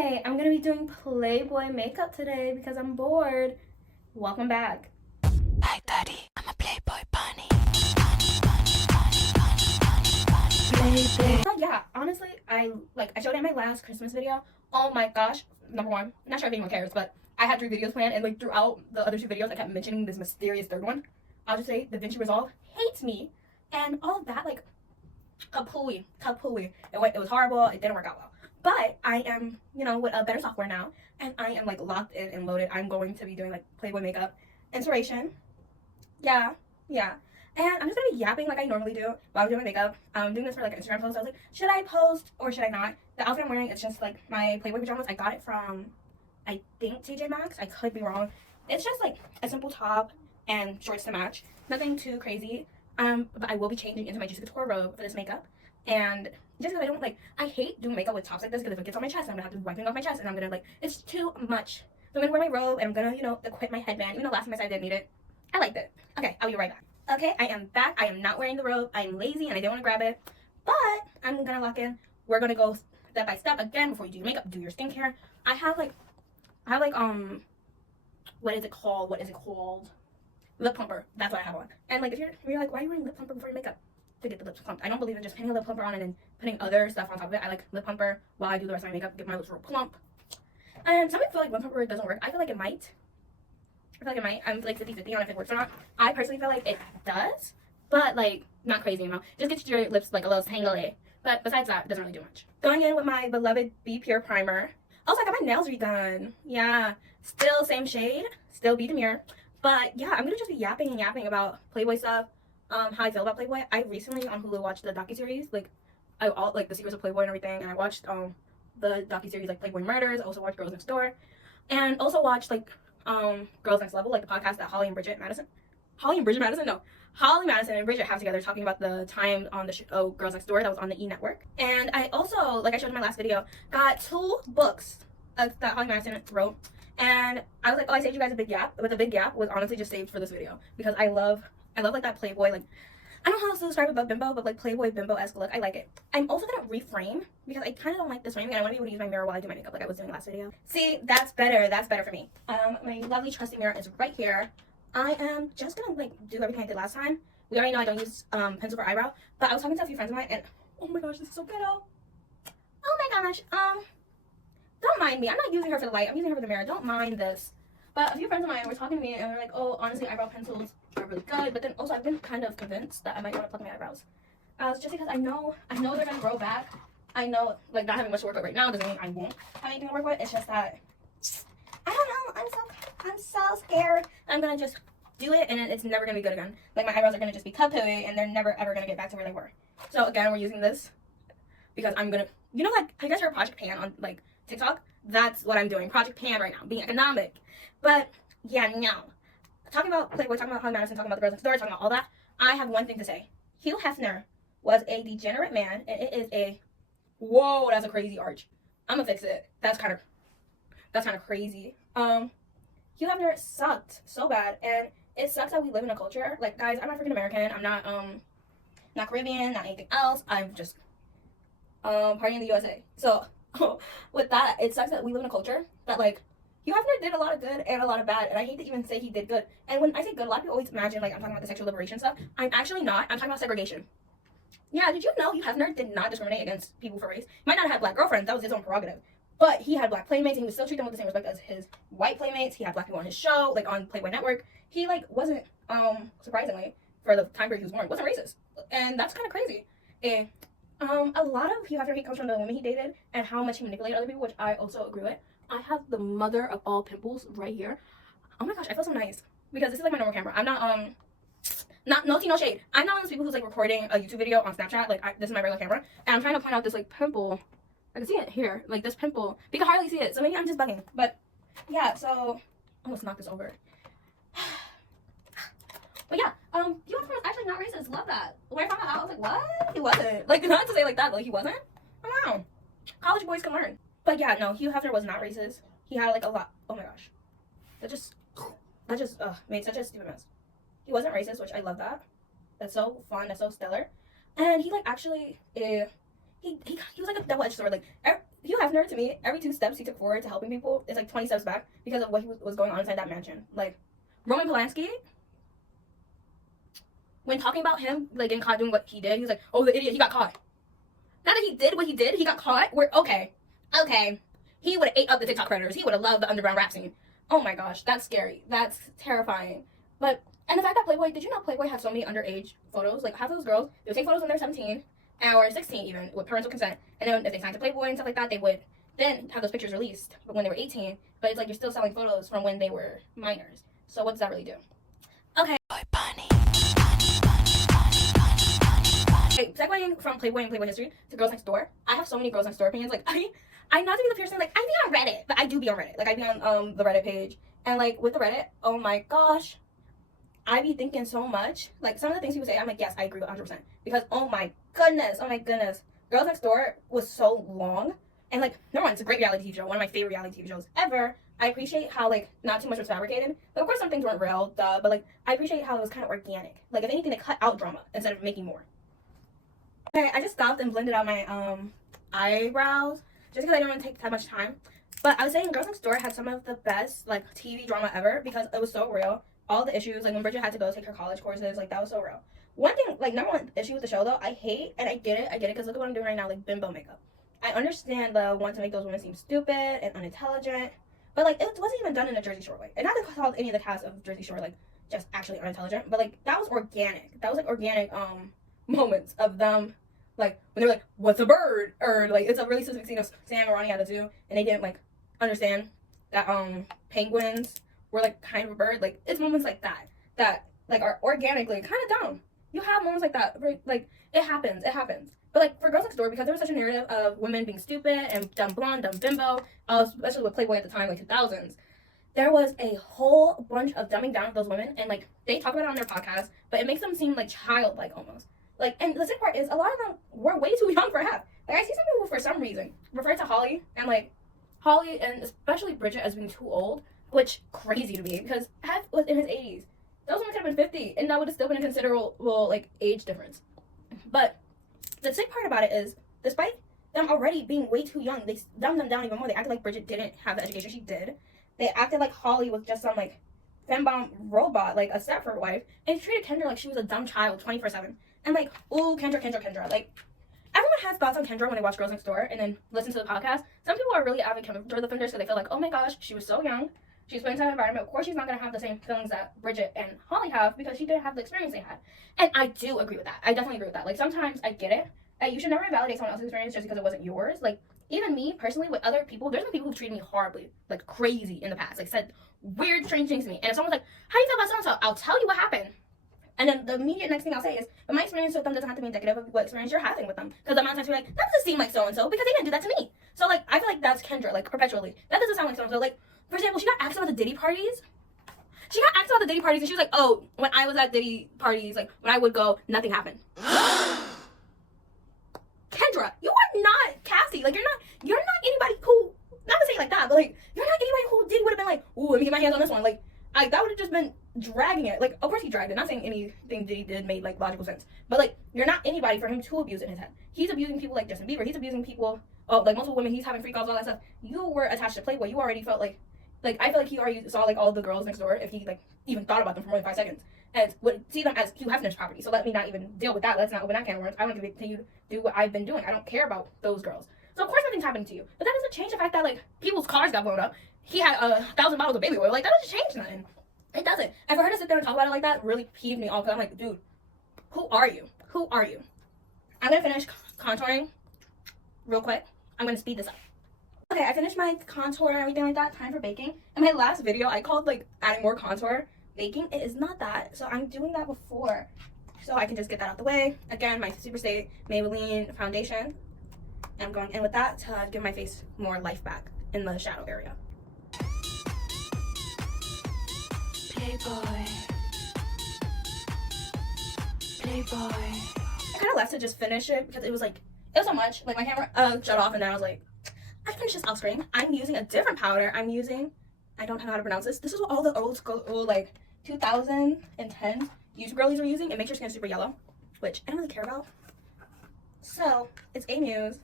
Hi, I'm gonna be doing Playboy makeup today because I'm bored. Welcome back. Hi, Daddy. I'm a Playboy bunny. So yeah, honestly, I showed it in my last Christmas video. Oh my gosh, number one, not sure if anyone cares, but I had 3 videos planned, and like throughout the other 2 videos, I kept mentioning this mysterious third one. I'll just say Da Vinci Resolve hates me, and all of that like kapooey. It was horrible. It didn't work out well. But I am, with a better software now, and I am like locked in and loaded. I'm going to be doing like Playboy makeup inspiration. Yeah, yeah. And I'm just gonna be yapping like I normally do while I'm doing my makeup. I'm doing this for like an Instagram post. I was like, should I post or should I not? The outfit I'm wearing is just like my Playboy pajamas. I got it from, I think, TJ Maxx. I could be wrong. It's just like a simple top and shorts to match. Nothing too crazy. But I will be changing into my Juicy Couture robe for this makeup. And just because I don't I hate doing makeup with tops like this because if it gets on my chest, I'm gonna have to wipe it off my chest and I'm gonna it's too much. So I'm gonna wear my robe and I'm gonna, equip my headband. Even though last time I said I didn't need it, I liked it. Okay, I'll be right back. Okay, I am back. I am not wearing the robe. I'm lazy and I didn't want to grab it. But I'm gonna lock in. We're gonna go step by step again before you do your makeup, do your skincare. I have what is it called? Lip plumper. That's what I have on. And like if you're like, why are you wearing lip plumper before your makeup? To get the lips plumped. I don't believe in just putting a lip plumper on and then putting other stuff on top of it. I like lip plumper while I do the rest of my makeup, get my lips real plump. And some people feel like lip plumper doesn't work. I feel like it might. I'm like 50-50 on if it works or not. I personally feel like it does, but like not crazy, Just gets your lips like a little tangly. But besides that, it doesn't really do much. Going in with my beloved Be Pure primer. Also, I got my nails redone. Yeah, still same shade, still Be Demure. But yeah, I'm gonna just be yapping and yapping about Playboy stuff. How I feel about Playboy. I recently on Hulu watched the docuseries, the Secrets of Playboy and everything, and I watched the docuseries like Playboy Murders. I also watched Girls Next Door, and also watched Girls Next Level, like the podcast that Holly Madison and Bridget have together talking about the time on the show Girls Next Door that was on the E Network. And I also, like I showed in my last video, got 2 books that Holly Madison wrote. And I was like, oh, I saved you guys a big gap, but the big gap was honestly just saved for this video because I love like that Playboy, like, I don't know how else to describe it but Bimbo, but like Playboy Bimbo-esque look. I like it. I'm also gonna reframe because I kind of don't like this framing and I want to be able to use my mirror while I do my makeup like I was doing last video. See, that's better for me. My lovely trusty mirror is right here. I am just gonna like do everything I did last time. We already know I don't use pencil for eyebrow, but I was talking to a few friends of mine and oh my gosh, this is so ghetto. Oh my gosh, don't mind me. I'm not using her for the light. I'm using her for the mirror. Don't mind this. But a few friends of mine were talking to me and were like, oh, honestly, eyebrow pencils are really good. But then also I've been kind of convinced that I might want to pluck my eyebrows. Just because I know they're going to grow back. I know, like, not having much to work with right now doesn't mean I won't have anything to work with. It's just that, I don't know. I'm so scared. I'm going to just do it and it's never going to be good again. Like, my eyebrows are going to just be cut-pooey and they're never, ever going to get back to where they were. So, again, we're using this because I'm going to, like, I guess you're a Project Pan on, like, TikTok. That's what I'm doing. Project Pan right now. Being economic. But, yeah, no. Talking about Playboy, talking about Holly Madison, talking about the Girls Next Door, talking about all that, I have one thing to say. Hugh Hefner was a degenerate man, and it is a, whoa, that's a crazy arch. I'm gonna fix it. That's kind of crazy. Hugh Hefner sucked so bad, and it sucks that we live in a culture. Like, guys, I'm African American. I'm not Caribbean, not anything else. I'm just, partying in the USA. So, with that, it sucks that we live in a culture that, like, Hugh Hefner did a lot of good and a lot of bad, and I hate to even say he did good. And when I say good, a lot of people always imagine, like, I'm talking about the sexual liberation stuff. I'm actually not. I'm talking about segregation. Yeah, did you know Hugh Hefner did not discriminate against people for race? He might not have had black girlfriends. That was his own prerogative. But he had black playmates, and he would still treat them with the same respect as his white playmates. He had black people on his show, like, on Playboy Network. He, like, wasn't, surprisingly, for the time period he was born, wasn't racist. And that's kind of crazy. And, a lot of Hugh Hefner hate comes from the women he dated and how much he manipulated other people, which I also agree with. I have the mother of all pimples right here. Oh my gosh, I feel so nice because this is like my normal camera. I'm not no tea, no shade. I'm not one of those people who's like recording a YouTube video on Snapchat. Like this is my regular camera, and I'm trying to point out this like pimple. I can see it here, like this pimple. But you can hardly see it, so maybe I'm just bugging. But yeah, so let's knock this over. But yeah, Hugh Hefner was actually not racist. Love that. When I found that out, I was like, what? He wasn't. Like, not to say like that, but like he wasn't. I don't know. College boys can learn. But yeah, no, Hugh Hefner was not racist. He had like a lot. Oh my gosh, that just made such a stupid mess. He wasn't racist, which I love that. That's so fun. That's so stellar. And he like actually, he was like a double-edged sword. Like Hugh Hefner, to me, every 2 steps he took forward to helping people is like 20 steps back because of what was going on inside that mansion. Like, Roman Polanski, when talking about him, like, getting caught doing what he did, he was like, oh, the idiot, he got caught. Now that he did what he did, he got caught, okay. He would have ate up the TikTok predators. He would have loved the underground rap scene. Oh my gosh, that's scary. That's terrifying. But, and the fact that Playboy, did you know Playboy had so many underage photos? Like, half of those girls, they would take photos when they're 17, or 16 even, with parental consent. And then if they signed to Playboy and stuff like that, they would then have those pictures released but when they were 18. But it's like you're still selling photos from when they were minors. So what does that really do? Okay. Boy bunny. Okay, segueing from Playboy and Playboy history to Girls Next Door, I have so many Girls Next Door opinions. Like, I'm not to be the person, like, I be on Reddit, but I do be on Reddit. Like, I be on the Reddit page. And, like, with the Reddit, oh my gosh, I be thinking so much. Like, some of the things people say, I'm like, yes, I agree with 100%. Because, oh my goodness. Girls Next Door was so long. And, like, number one, it's a great reality TV show. One of my favorite reality TV shows ever. I appreciate how, like, not too much was fabricated. But, of course, some things weren't real, duh. But, like, I appreciate how it was kind of organic. Like, if anything, they cut out drama instead of making more. Okay, I just stopped and blended out my eyebrows just because I didn't want to take that much time. But I was saying Girls Next Door had some of the best, like, TV drama ever because it was so real. All the issues, like, when Bridget had to go take her college courses, like, that was so real. One thing, like, number one issue with the show, though, I hate, and I get it, because look at what I'm doing right now, like, bimbo makeup. I understand the want to make those women seem stupid and unintelligent, but, like, it wasn't even done in a Jersey Shore way. And not to call any of the cast of Jersey Shore, like, just actually unintelligent, but, like, that was organic. That was, like, organic, moments of them, like, when they're like, what's a bird? Or, like, it's a really specific scene of Sam and Ronnie at the zoo, and they didn't, like, understand that, penguins were, like, kind of a bird. Like, it's moments like that, like, are organically kind of dumb. You have moments like that, where, like, it happens. But, like, for Girls Next Door, because there was such a narrative of women being stupid and dumb blonde, dumb bimbo, especially with Playboy at the time, like, 2000s, there was a whole bunch of dumbing down of those women, and, like, they talk about it on their podcast, but it makes them seem, like, childlike almost. Like, and the sick part is, a lot of them were way too young for half. Like, I see some people, for some reason, refer to Holly and especially Bridget as being too old, which, crazy to me, because Hef was in his 80s. Those women could have been 50, and that would have still been a considerable, like, age difference. But the sick part about it is, despite them already being way too young, they dumbed them down even more. They acted like Bridget didn't have the education she did. They acted like Holly was just some, like, fembomb robot, like, a Stepford wife, and treated Kendra like she was a dumb child 24/7. And, like, ooh, Kendra. Like, everyone has thoughts on Kendra when they watch Girls Next Door and then listen to the podcast. Some people are really avid Kendra defenders because they feel like, oh my gosh, she was so young. She was put into that environment. Of course, she's not going to have the same feelings that Bridget and Holly have because she didn't have the experience they had. And I do agree with that. I definitely agree with that. Like, sometimes I get it. You should never invalidate someone else's experience just because it wasn't yours. Like, even me, personally, with other people, there's been people who've treated me horribly, like, crazy in the past. Like, said weird, strange things to me. And if someone's like, how do you feel about so-and-so? I'll tell you what happened. And then the immediate next thing I'll say is, but my experience with them doesn't have to be indicative of what experience you're having with them. Because the amount of times you're like, that doesn't seem like so-and-so because they didn't do that to me. So, like, I feel like that's Kendra, like, perpetually. That doesn't sound like so-and-so. Like, for example, she got asked about the Diddy parties. And she was like, oh, when I was at Diddy parties, like, when I would go, nothing happened. Kendra, you are not Cassie. Like, you're not anybody who, not to say it like that, but, like, you're not anybody who Diddy would have been like, ooh, let me get my hands on this one. Like, that would have just been dragging it. Like, of course he dragged it. Not saying anything Diddy did made, like, logical sense. But, like, you're not anybody for him to abuse in his head. He's abusing people like Justin Bieber. He's abusing people, like, multiple women. He's having free calls, all that stuff. You were attached to Playboy. You already felt like, I feel like he already saw, like, all the girls next door if he, like, even thought about them for more than 5 seconds. And would see them as Hugh Hefner's property. So let me not even deal with that. Let's not open that can of worms. I want to continue to do what I've been doing. I don't care about those girls. So, of course, nothing's happening to you. But that doesn't change the fact that, like, people's cars got blown up. He had 1,000 bottles of baby oil. Like, that doesn't change nothing. It doesn't. And for her to sit there and talk about it like that really peeved me off. Because I'm like, dude, who are you? Who are you? I'm going to finish contouring real quick. I'm going to speed this up. Okay, I finished my contour and everything like that. Time for baking. In my last video, I called, like, adding more contour baking. It is not that. So I'm doing that before. So I can just get that out the way. Again, my Super Stay Maybelline foundation. And I'm going in with that to give my face more life back in the shadow area. Playboy. I kind of left to just finish it because it was so much. Like, my camera shut off and then I was like, I finished this off screen. I'm using a different powder. I don't know how to pronounce this. This is what all the old school, like, 2010 YouTube girlies were using. It makes your skin super yellow, which I don't really care about. So, it's A Muse.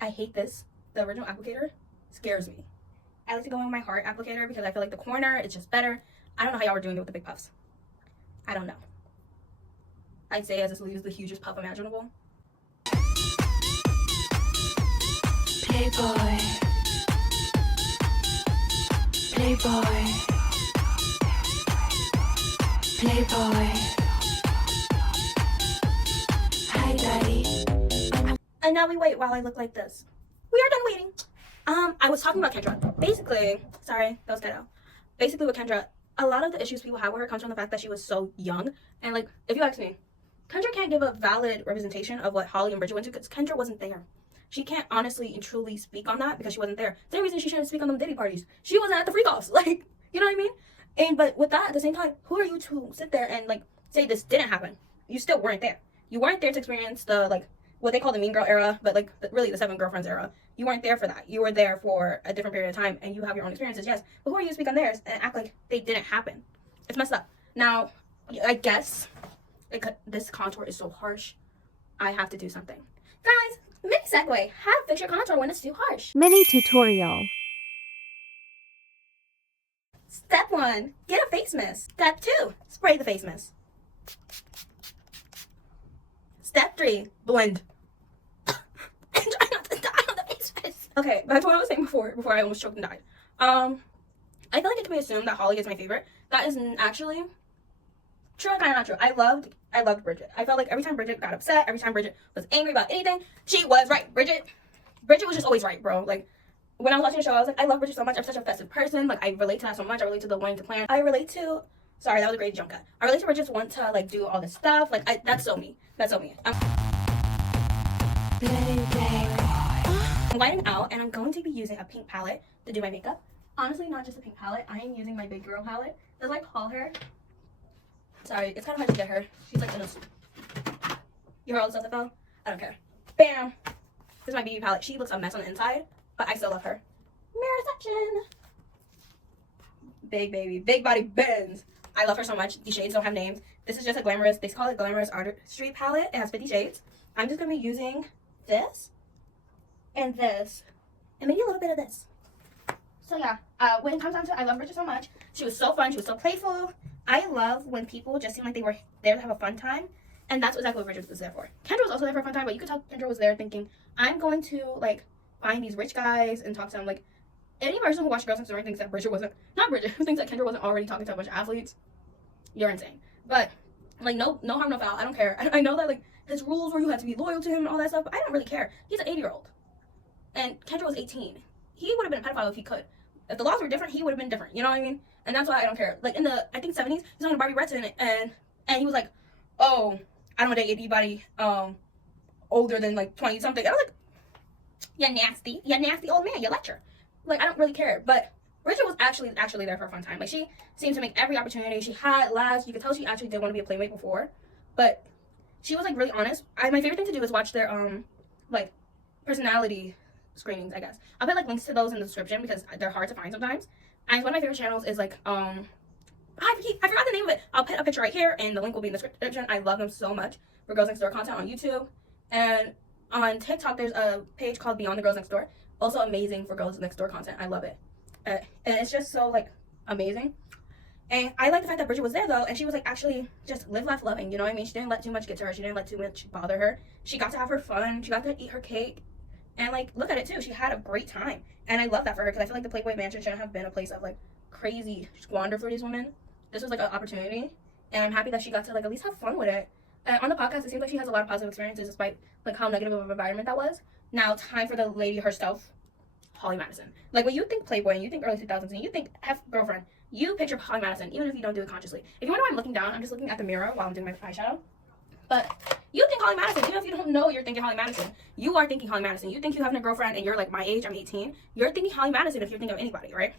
I hate this the original applicator scares me. I like to go in with my heart applicator because I feel like the corner is just better. I don't know how y'all were doing it with the big puffs. I don't know. I'd say I just use the hugest puff imaginable. Playboy. Playboy. Playboy. Hi, Daddy. And now we wait while I look like this. We are done waiting. I was talking about Kendra. Basically, sorry, that was ghetto. Basically with Kendra, a lot of the issues people have with her comes from the fact that she was so young. And like, if you ask me, Kendra can't give a valid representation of what Holly and Bridget went to because Kendra wasn't there. She can't honestly and truly speak on that because she wasn't there. Same reason she shouldn't speak on them Diddy parties. She wasn't at the freak-offs. Like, you know what I mean? And but with that, at the same time, who are you to sit there and like say this didn't happen? You still weren't there. You weren't there to experience the like what they call the mean girl era, but like really the 7 girlfriends era. You weren't there for that. You were there for a different period of time, and you have your own experiences, yes. But who are you to speak on theirs and act like they didn't happen? It's messed up. Now, I guess this contour is so harsh. I have to do something, guys. Mini segue: how to fix your contour when it's too harsh. Mini tutorial. Step 1: get a face mist. Step 2: spray the face mist. Step 3: blend. And try not to die on the face mist. Okay, back to what I was saying before I almost choked and died. I feel like it can be assumed that Holly is my favorite. That is actually true and kind of not true. I loved Bridget. I felt like every time Bridget got upset, every time Bridget was angry about anything, she was right. Bridget was just always right, bro. Like, when I was watching the show, I was like, I love Bridget so much. I'm such a festive person. Like, I relate to that so much. I relate to the wanting to plan. Sorry, that was a great jump cut. I relate to Bridget's want to, like, do all this stuff. Like, that's so me. That's so me. I'm whitening out, and I'm going to be using a pink palette to do my makeup. Honestly, not just a pink palette. I am using my big girl palette. That's what I call her. Sorry, it's kind of hard to get her. She's like in a... You heard all the stuff that fell? I don't care. Bam! This is my BB palette. She looks a mess on the inside, but I still love her. Mirror section! Big baby. Big body bends. I love her so much. These shades don't have names. This is just a glamorous... They call it Glamorous Artistry palette. It has 50 shades. I'm just going to be using this and this and maybe a little bit of this. So yeah, when it comes down to it, I love Bridget so much. She was so fun. She was so playful. I love when people just seem like they were there to have a fun time. And that's exactly what Bridget was there for. Kendra was also there for a fun time, but you could tell Kendra was there thinking, I'm going to, like, find these rich guys and talk to them. Like, any person who watched Girls Next Door thinks that Bridget wasn't, not Bridget, who thinks that Kendra wasn't already talking to a bunch of athletes, you're insane. But, like, no harm, no foul. I don't care. I know that, like, his rules were you had to be loyal to him and all that stuff, but I don't really care. He's an 80-year-old. And Kendra was 18. He would have been a pedophile if he could. If the laws were different, he would have been different. You know what I mean? And that's why I don't care. Like, in the, I think, 70s, he's talking to Barbie Retton, and he was like, oh, I don't want to date anybody older than, like, 20-something. I was like, you nasty old man, you lecture. Like, I don't really care. But Bridget was actually there for a fun time. Like, she seemed to make every opportunity. She had laughs. You could tell she actually did want to be a playmate before. But she was, like, really honest. My favorite thing to do is watch their, like, personality screenings, I guess. I'll put, like, links to those in the description because they're hard to find sometimes. And one of my favorite channels is, like, I forgot the name of it. I'll put a picture right here, and the link will be in the description. I love them so much for Girls Next Door content on YouTube. And on TikTok, there's a page called Beyond the Girls Next Door. Also amazing for Girls Next Door content. I love it. And it's just so, like, amazing. And I like the fact that Bridget was there, though, and she was, like, actually just live, laugh, loving. You know what I mean? She didn't let too much get to her. She didn't let too much bother her. She got to have her fun. She got to eat her cake. And, like, look at it, too. She had a great time. And I love that for her because I feel like the Playboy Mansion shouldn't have been a place of, like, crazy squander for these women. This was, like, an opportunity. And I'm happy that she got to, like, at least have fun with it. On the podcast, it seems like she has a lot of positive experiences despite, like, how negative of an environment that was. Now, time for the lady herself, Holly Madison. Like, when you think Playboy and you think early 2000s and you think girlfriend, you picture Holly Madison, even if you don't do it consciously. If you wonder why I'm looking down, I'm just looking at the mirror while I'm doing my eyeshadow. But you think Holly Madison, even if you don't know you're thinking Holly Madison. You are thinking Holly Madison. You think you're having a girlfriend and you're, like, my age, I'm 18. You're thinking Holly Madison if you're thinking of anybody, right?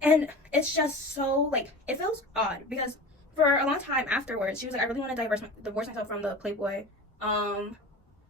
And it's just so, like, it feels odd because for a long time afterwards, she was like, I really want to divorce myself from the Playboy, from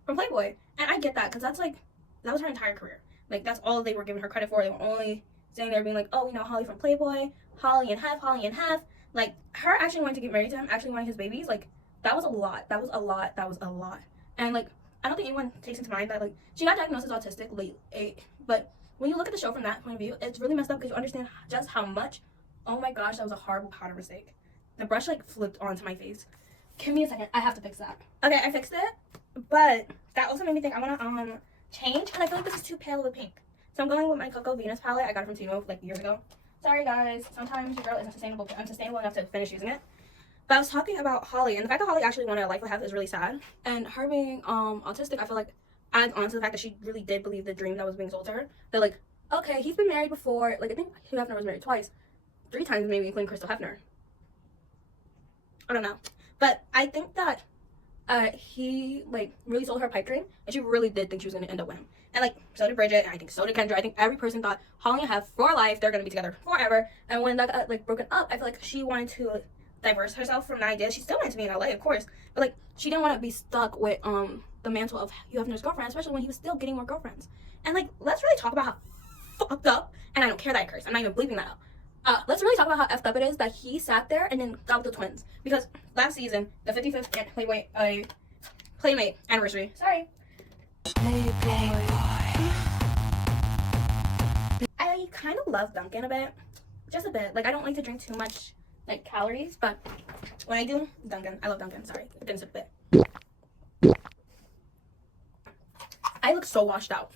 Playboy. And I get that because that's, like, that was her entire career. Like, that's all they were giving her credit for. They were only sitting there being like, oh, you know, Holly from Playboy, Holly and Hef. Like, her actually wanting to get married to him, actually wanting his babies, like, that was a lot. That was a lot. And, like, I don't think anyone takes into mind that like she got diagnosed as autistic late 8, but when you look at the show from that point of view, it's really messed up because you understand just how much. Oh my gosh, that was a horrible powder mistake. The brush like flipped onto my face. Give me a second, I have to fix that. Okay, I fixed it, but that also made me think I want to change because I feel like this is too pale of a pink. So I'm going with my Coco Venus palette. I got it from Timo like years ago. Sorry guys, sometimes your girl isn't unsustainable enough to finish using it. But I was talking about Holly, and the fact that Holly actually wanted a life with Hef is really sad. And her being autistic, I feel like adds on to the fact that she really did believe the dream that was being sold to her. That like, okay, he's been married before. Like I think Hugh Hefner was married twice, 3 times maybe, including Crystal Hefner. I don't know, but I think that he like really sold her a pipe dream, and she really did think she was gonna end up with him. And like so did Bridget, and I think so did Kendra. I think every person thought Holly and Hef for life, they're gonna be together forever. And when that got like broken up, I feel like she wanted to like, diverse herself from the idea. She still wanted to be in LA, of course, but like she didn't want to be stuck with the mantle of Hugh Hefner's girlfriend, especially when he was still getting more girlfriends. And like let's really talk about how fucked up, and I don't care that I curse, I'm not even bleeping that out. Let's really talk about how effed up it is that he sat there and then got with the twins. Because last season, the 55th Playmate anniversary. Sorry. I kind of love Dunkin' a bit. Just a bit. Like, I don't like to drink too much, like, calories. But when I do, Dunkin'. I love Dunkin'. Sorry. I didn't sip a bit. I look so washed out.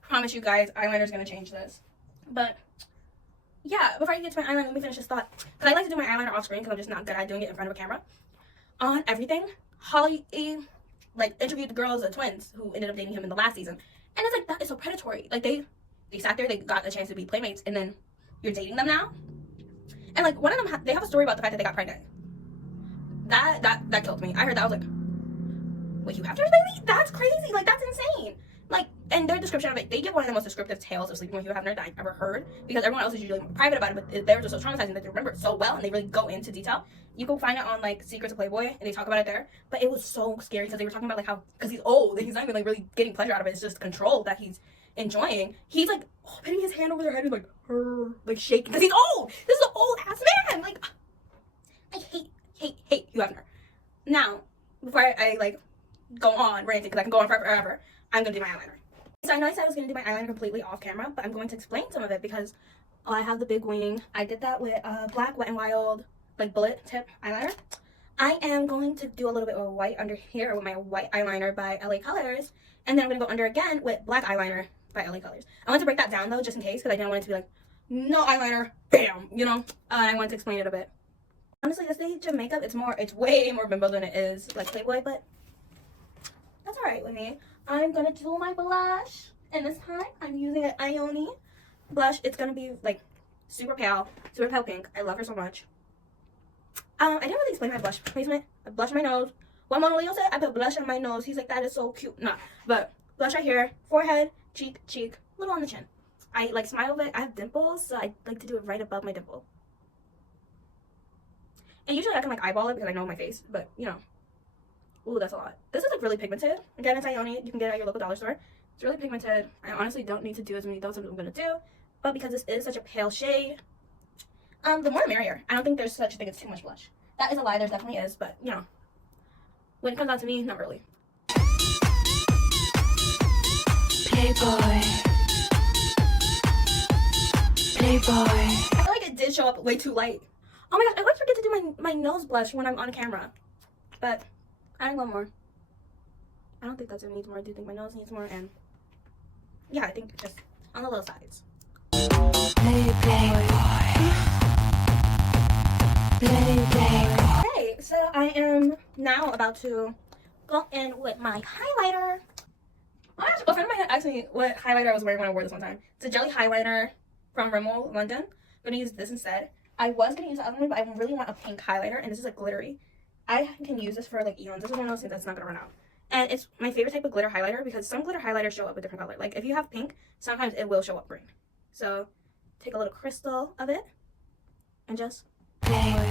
Promise you guys, eyeliner's gonna change this. But yeah, before I get to my eyeliner, let me finish this thought. Because I like to do my eyeliner off screen because I'm just not good at doing it in front of a camera. On everything, Holly, like, interviewed the girls, the twins, who ended up dating him in the last season. And it's like, that is so predatory. Like, they sat there, they got a chance to be playmates, and then you're dating them now? And, like, one of them, they have a story about the fact that they got pregnant. That killed me. I heard that, I was like, wait, you have to baby? That's crazy. Like, that's insane. Like, and their description of it, they give one of the most descriptive tales of sleeping with Hugh Hefner that I've ever heard, because everyone else is usually private about it, but they're just so traumatizing that they remember it so well, and they really go into detail. You can find it on, like, Secrets of Playboy, and they talk about it there, but it was so scary, because they were talking about, like, how, because he's old, and he's not even, like, really getting pleasure out of it, it's just control that he's enjoying. He's, like, putting his hand over their head and, like, shaking, because he's old! This is an old-ass man! Like, I hate Hugh Hefner. Now, before I like, go on ranting, because I can go on forever, I'm going to do my eyeliner. So I know I said I was going to do my eyeliner completely off camera, but I'm going to explain some of it because I have the big wing. I did that with black Wet n Wild, like, bullet tip eyeliner. I am going to do a little bit of white under here with my white eyeliner by LA Colors, and then I'm going to go under again with black eyeliner by LA Colors. I want to break that down, though, just in case, because I didn't want it to be like, no eyeliner, bam, you know? And I want to explain it a bit. Honestly, this stage of makeup, it's way more Bimbo than it is, like, Playboy, but that's alright with me. I'm gonna do my blush, and this time I'm using an Ioni blush. It's gonna be like super pale pink. I love her so much. I didn't really explain my blush placement. I blush on my nose. What Mona Leo said, I put blush on my nose. He's like, that is so cute. Nah, but blush right here, forehead, cheek, little on the chin. I like smile a bit. I have dimples, so I like to do it right above my dimple. And usually I can like eyeball it because I know my face, but you know. Ooh, that's a lot. This is like really pigmented. Again, it's Ioni. You can get it at your local dollar store. It's really pigmented. I honestly don't need to do as many those as I'm gonna do, but because this is such a pale shade, the more the merrier. I don't think there's such a thing as too much blush. That is a lie. There definitely is, but you know, when it comes down to me, not really. Playboy. I feel like it did show up way too light. Oh my gosh, I always forget to do my nose blush when I'm on camera, but I don't want more. I don't think that's what needs more. I do think my nose needs more, and yeah, I think just on the little sides. Okay, so I am now about to go in with my highlighter. Oh my gosh, a friend of mine asked me what highlighter I was wearing when I wore this one time. It's a jelly highlighter from Rimmel London. I'm gonna use this instead. I was gonna use the other one, but I really want a pink highlighter, and this is like glittery. I can use this for like eons. This is one of those things that's not gonna run out. And it's my favorite type of glitter highlighter because some glitter highlighters show up with different color. Like if you have pink, sometimes it will show up green. So take a little crystal of it and just Playboy.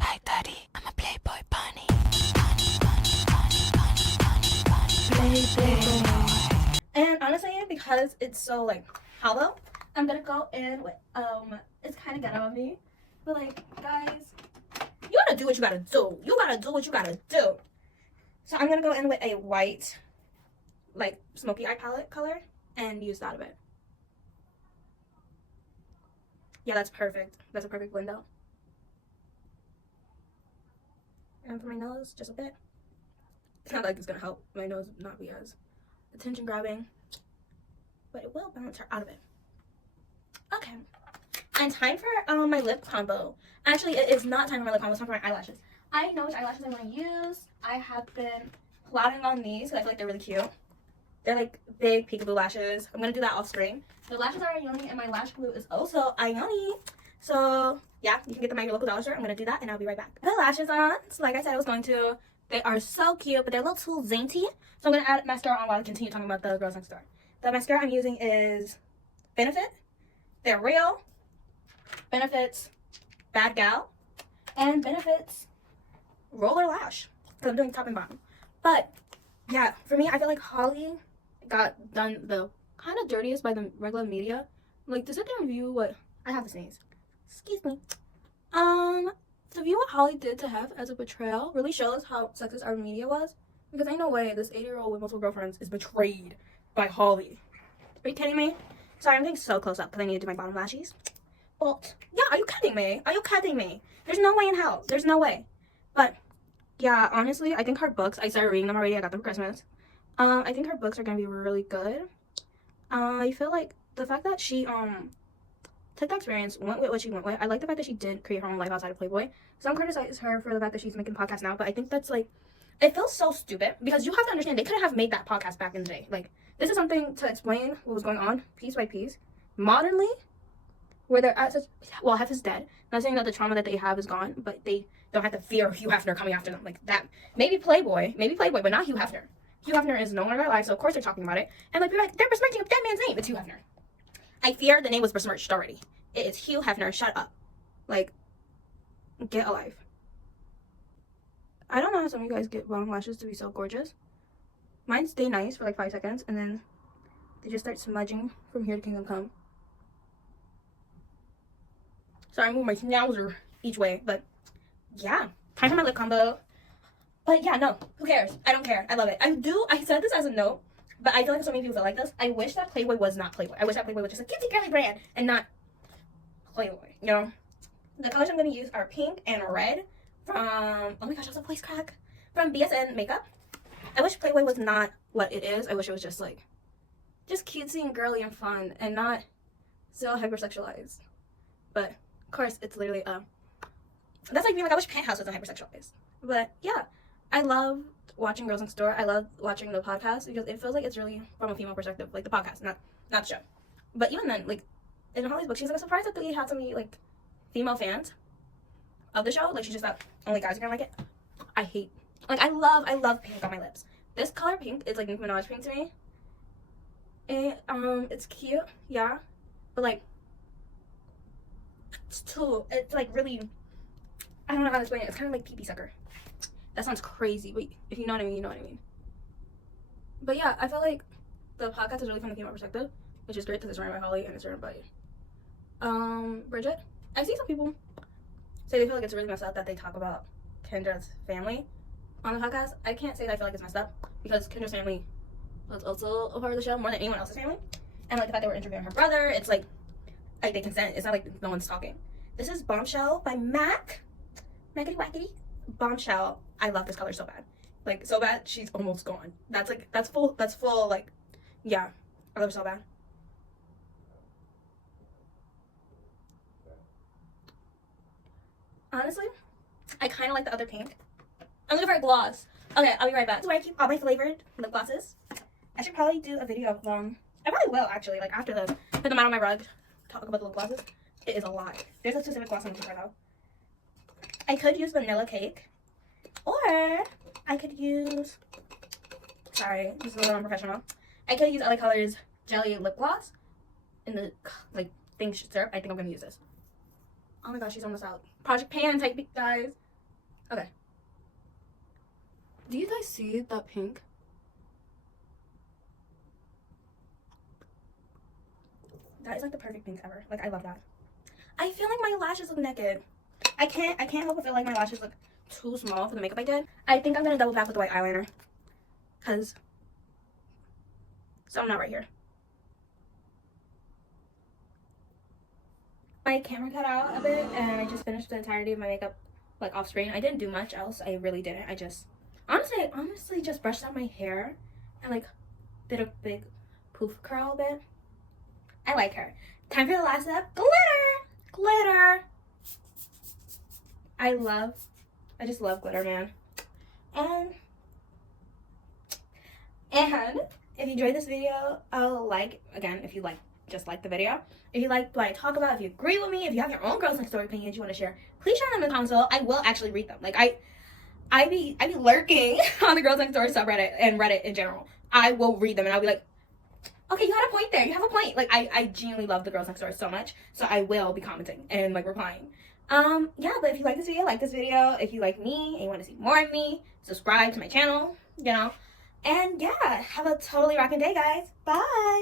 Hi, Daddy. I'm a Playboy bunny. And honestly, because it's so like hollow, I'm gonna go in with it's kind of ghetto of me, but like guys, You gotta do what you gotta do. You gotta do what you gotta do. So I'm gonna go in with a white, like, smoky eye palette color and use that a bit. Yeah, that's perfect. That's a perfect blend out. And for my nose, just a bit. It's not like it's gonna help my nose not be as attention grabbing, but it will balance her out of it. Okay. And time for my lip combo. Actually, it is not time for my lip combo. It's time for my eyelashes. I know which eyelashes I want to use. I have been plotting on these because I feel like they're really cute. They're like big peekaboo lashes. I'm going to do that off screen. The lashes are Ioni and my lash glue is also Ioni. So yeah, you can get them at your local dollar store. I'm going to do that and I'll be right back. Put lashes on. So like I said I was going to. They are so cute, but they're a little too dainty. So I'm going to add mascara on while I continue talking about the Girls Next Door. The mascara I'm using is Benefit. They're real. Benefits Bad Gal. And Benefits Roller Lash. Because I'm doing top and bottom. But yeah, for me, I feel like Holly got done the kind of dirtiest by the regular media. Like, to sit there and view what... I have to sneeze. Excuse me. To view what Holly did to Hef as a betrayal really shows how sexist our media was. Because ain't no way this 80-year-old with multiple girlfriends is betrayed by Holly. Are you kidding me? Sorry, I'm getting so close up because I need to do my bottom lashes. But, yeah, are you kidding me? Are you kidding me? There's no way in hell. There's no way. But, yeah, honestly, I think her books, I started reading them already. I got them for Christmas. I think her books are going to be really good. I feel like the fact that she, took the experience, went with what she went with. I like the fact that she did create her own life outside of Playboy. Some criticize her for the fact that she's making podcasts now, but I think that's, like, it feels so stupid because you have to understand they couldn't have made that podcast back in the day. Like, this is something to explain what was going on piece by piece. Modernly, where they're at such, well, Hef is dead. Not saying that the trauma that they have is gone, but they don't have to fear Hugh Hefner coming after them like that. Maybe Playboy, but not Hugh Hefner. Hugh Hefner is no longer alive, so of course they're talking about it. And like, they're besmirching a dead man's name. It's Hugh Hefner. I fear the name was besmirched already. It is Hugh Hefner. Shut up. Like, get a life. I don't know how some of you guys get bottom lashes to be so gorgeous. Mine stay nice for like 5 seconds, and then they just start smudging from here to Kingdom Come. Sorry, I move my schnauzer each way, but yeah. Time for my lip combo. But yeah, no, who cares? I don't care. I love it. I said this as a note, but I feel like so many people feel like this. I wish that Playboy was not Playboy. I wish that Playboy was just a cutesy girly brand and not Playboy, you know? The colors I'm going to use are pink and red from, oh my gosh, that's a voice crack, from BSN Makeup. I wish Playboy was not what it is. I wish it was just like, just cutesy and girly and fun and not so hypersexualized. But of course, it's literally that's like being like, I wish Penthouse wasn't hypersexualized. But yeah, I love watching Girls Next Door. I love watching the podcast because it feels like it's really from a female perspective, like the podcast, not the show. But even then, like in Holly's book, she's like surprised that they had so many like female fans of the show. Like she just thought only guys are gonna like it. I hate, like I love pink on my lips. This color pink is like Nicki Minaj pink to me. And it's cute, yeah, but like it's like really, I don't know how to explain it. It's kind of like pee-pee sucker. That sounds crazy, but if you know what I mean, you know what I mean. But yeah, I feel like the podcast is really from the female perspective, which is great because it's written by Holly and it's written by Bridget. I see some people say they feel like it's really messed up that they talk about Kendra's family on the podcast. I can't say that I feel like it's messed up because Kendra's family was also a part of the show more than anyone else's family. And like the fact that we're interviewing her brother, it's like they consent. It's not like no one's talking. This is Bombshell by MAC. Mackety Wackety. Bombshell. I love this color so bad. Like, so bad, she's almost gone. That's full, like, yeah. I love her so bad. Honestly, I kind of like the other pink. I'm looking for a gloss. Okay, I'll be right back. This is where I keep all my flavored lip glosses. I should probably do a video of them. I probably will, actually, like, after put them out on my rug, talk about the lip glosses. It is a lot. There's a specific gloss I'm looking for, though. I could use Vanilla Cake. Or I could use, sorry, this is a little unprofessional. I could use LA Colors Jelly Lip Gloss in the, like, thing syrup. I think I'm going to use this. Oh my gosh, she's almost out. Project Pan type, guys. Okay. Do you guys see that pink? That is like the perfect pink ever. Like, I love that. I feel like my lashes look naked. I can't help but feel like my lashes look too small for the makeup I did. I think I'm gonna double back with the white eyeliner, cause so I'm not right here. My camera cut out a bit, and I just finished the entirety of my makeup like off screen. I didn't do much else. I really didn't. I just honestly just brushed out my hair and like did a big poof curl bit. I like her. Time for the last step. Glitter. I just love glitter, man. And if you enjoyed this video, if you just like the video. If you like what I talk about, if you agree with me, if you have your own Girls Next Door opinions you want to share, please share them in the comments below. I will actually read them. Like I be lurking on the Girls Next Door subreddit and Reddit in general. I will read them and I'll be like, okay, you had a point there. You have a point. Like I genuinely love the Girls Next Door so much, so I will be commenting and like replying. Yeah, but if you like this video, like this video. If you like me and you want to see more of me, subscribe to my channel, you know. And yeah, have a totally rocking day, guys. Bye.